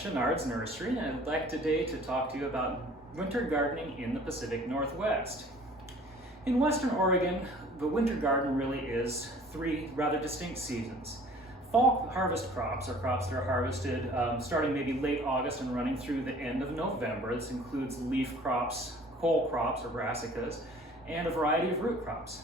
Chenard's Nursery, and I'd like today to talk to you about winter gardening in the Pacific Northwest. In Western Oregon, the winter garden really is three rather distinct seasons. Fall harvest crops are crops that are harvested starting maybe late August and running through the end of November. This includes leaf crops, cole crops or brassicas, and a variety of root crops.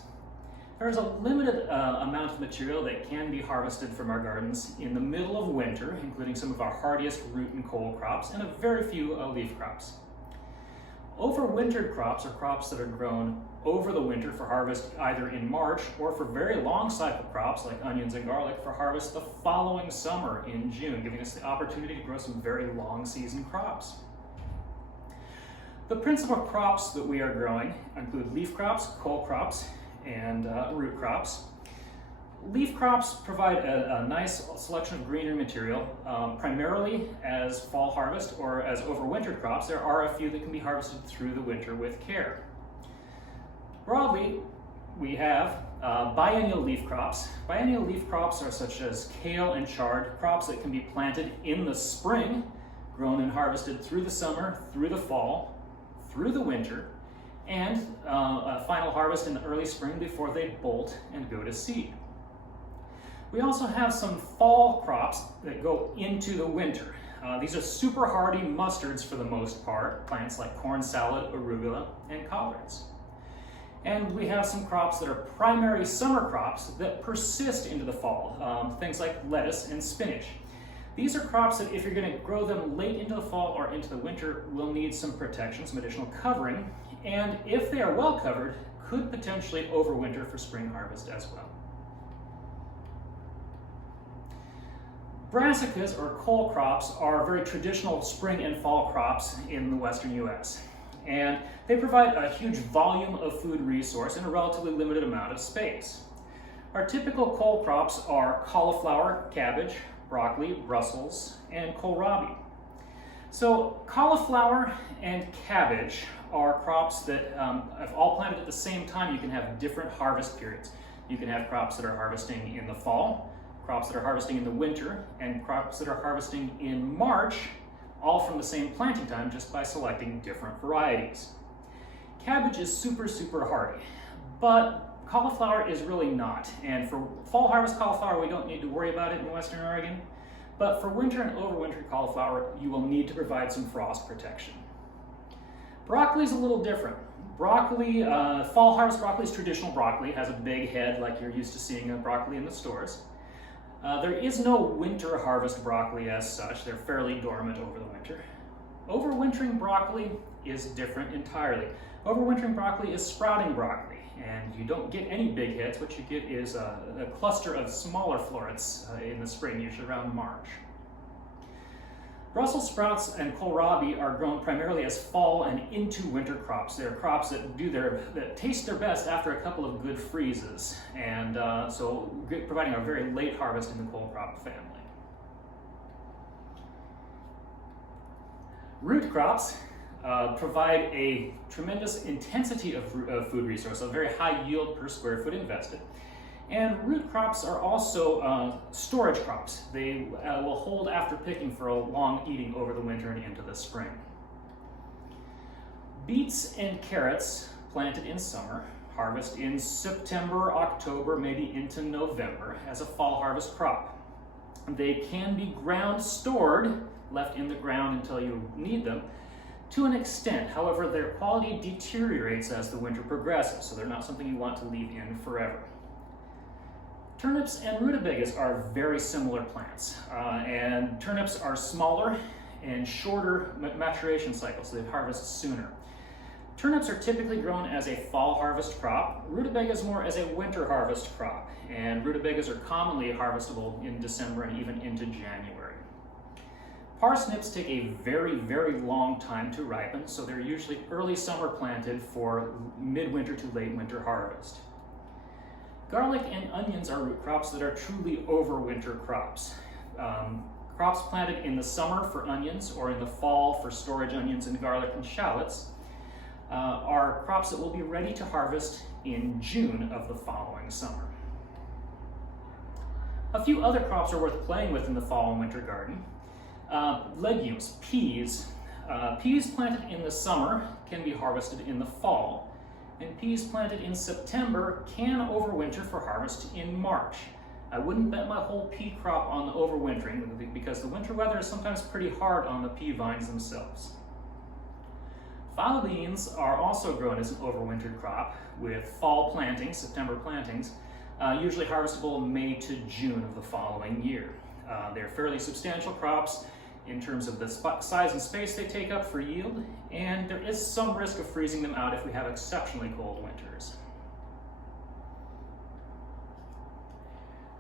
There's a limited amount of material that can be harvested from our gardens in the middle of winter, including some of our hardiest root and cole crops, and a very few leaf crops. Overwintered crops are crops that are grown over the winter for harvest either in March or for very long cycle crops like onions and garlic for harvest the following summer in June, giving us the opportunity to grow some very long season crops. The principal crops that we are growing include leaf crops, cole crops, and root crops. Leaf crops provide a nice selection of greenery material, primarily as fall harvest or as overwintered crops. There are a few that can be harvested through the winter with care. Broadly, we have biennial leaf crops. Biennial leaf crops are such as kale and chard, crops that can be planted in the spring, grown and harvested through the summer, through the fall, through the winter, and a final harvest in the early spring before they bolt and go to seed. We also have some fall crops that go into the winter. These are super hardy mustards for the most part, plants like corn salad, arugula, and collards. And we have some crops that are primary summer crops that persist into the fall, things like lettuce and spinach. These are crops that if you're going to grow them late into the fall or into the winter will need some protection, some additional covering, and if they are well covered, could potentially overwinter for spring harvest as well. Brassicas or cole crops are very traditional spring and fall crops in the western U.S. and they provide a huge volume of food resource in a relatively limited amount of space. Our typical cole crops are cauliflower, cabbage, broccoli, Brussels, and kohlrabi. So cauliflower and cabbage are crops that if all planted at the same time, you can have different harvest periods. You can have crops that are harvesting in the fall, crops that are harvesting in the winter, and crops that are harvesting in March, all from the same planting time just by selecting different varieties. Cabbage is super hardy, but cauliflower is really not. And for fall harvest cauliflower, we don't need to worry about it in Western Oregon. But for winter and overwintered cauliflower, you will need to provide some frost protection. Broccoli is a little different. Broccoli, fall harvest broccoli is traditional broccoli. It has a big head like you're used to seeing broccoli in the stores. There is no winter harvest broccoli as such. They're fairly dormant over the winter. Overwintering broccoli is different entirely. Overwintering broccoli is sprouting broccoli, and you don't get any big heads. What you get is a cluster of smaller florets in the spring, usually around March. Brussels sprouts and kohlrabi are grown primarily as fall and into winter crops. They're crops that taste their best after a couple of good freezes, and so providing a very late harvest in the cole crop family. Root crops provide a tremendous intensity of food resource, a very high yield per square foot invested. And root crops are also storage crops. They will hold after picking for a long eating over the winter and into the spring. Beets and carrots planted in summer, harvest in September, October, maybe into November as a fall harvest crop. They can be ground stored, left in the ground until you need them, to an extent. However, their quality deteriorates as the winter progresses, so they're not something you want to leave in forever. Turnips and rutabagas are very similar plants, and turnips are smaller and shorter maturation cycles, so they harvest sooner. Turnips are typically grown as a fall harvest crop, rutabagas more as a winter harvest crop, and rutabagas are commonly harvestable in December and even into January. Parsnips take a very long time to ripen, so they're usually early summer planted for midwinter to late winter harvest. Garlic and onions are root crops that are truly overwinter crops. Crops planted in the summer for onions or in the fall for storage onions and garlic and shallots are crops that will be ready to harvest in June of the following summer. A few other crops are worth playing with in the fall and winter garden. Legumes, peas. Peas planted in the summer can be harvested in the fall, and peas planted in September can overwinter for harvest in March. I wouldn't bet my whole pea crop on the overwintering because the winter weather is sometimes pretty hard on the pea vines themselves. Fava beans are also grown as an overwintered crop with fall plantings, September plantings, usually harvestable May to June of the following year. They're fairly substantial crops in terms of the size and space they take up for yield, and there is some risk of freezing them out if we have exceptionally cold winters.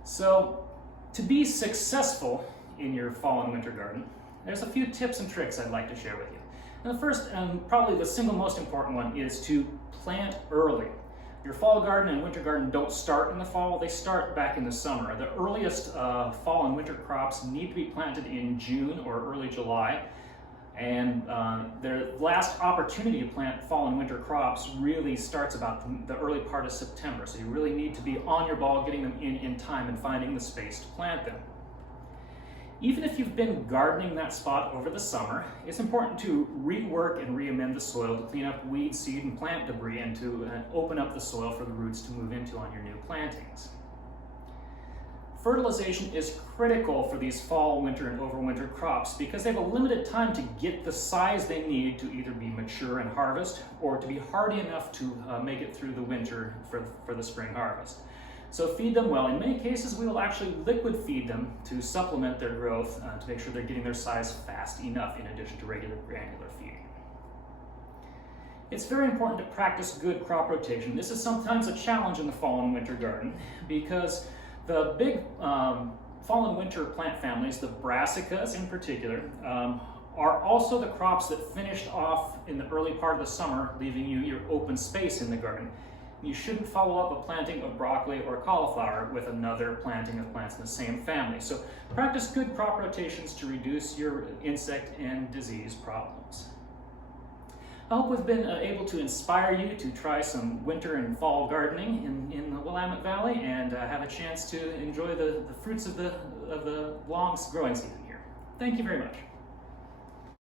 So, to be successful in your fall and winter garden, there's a few tips and tricks I'd like to share with you. And the first, and probably the single most important one, is to plant early. Your fall garden and winter garden don't start in the fall, they start back in the summer. The earliest fall and winter crops need to be planted in June or early July, and their last opportunity to plant fall and winter crops really starts about the early part of September, so you really need to be on your ball getting them in time and finding the space to plant them. Even if you've been gardening that spot over the summer, it's important to rework and re-amend the soil to clean up weed, seed, and plant debris and to open up the soil for the roots to move into on your new plantings. Fertilization is critical for these fall, winter, and overwinter crops because they have a limited time to get the size they need to either be mature and harvest or to be hardy enough to make it through the winter for the spring harvest. So feed them well. In many cases, we will actually liquid feed them to supplement their growth to make sure they're getting their size fast enough in addition to regular granular feeding. It's very important to practice good crop rotation. This is sometimes a challenge in the fall and winter garden because the big fall and winter plant families, the Brassicas in particular, are also the crops that finished off in the early part of the summer, leaving you your open space in the garden. You shouldn't follow up a planting of broccoli or cauliflower with another planting of plants in the same family. So practice good crop rotations to reduce your insect and disease problems. I hope we've been able to inspire you to try some winter and fall gardening in the Willamette Valley and have a chance to enjoy the fruits of the long growing season here. Thank you very much.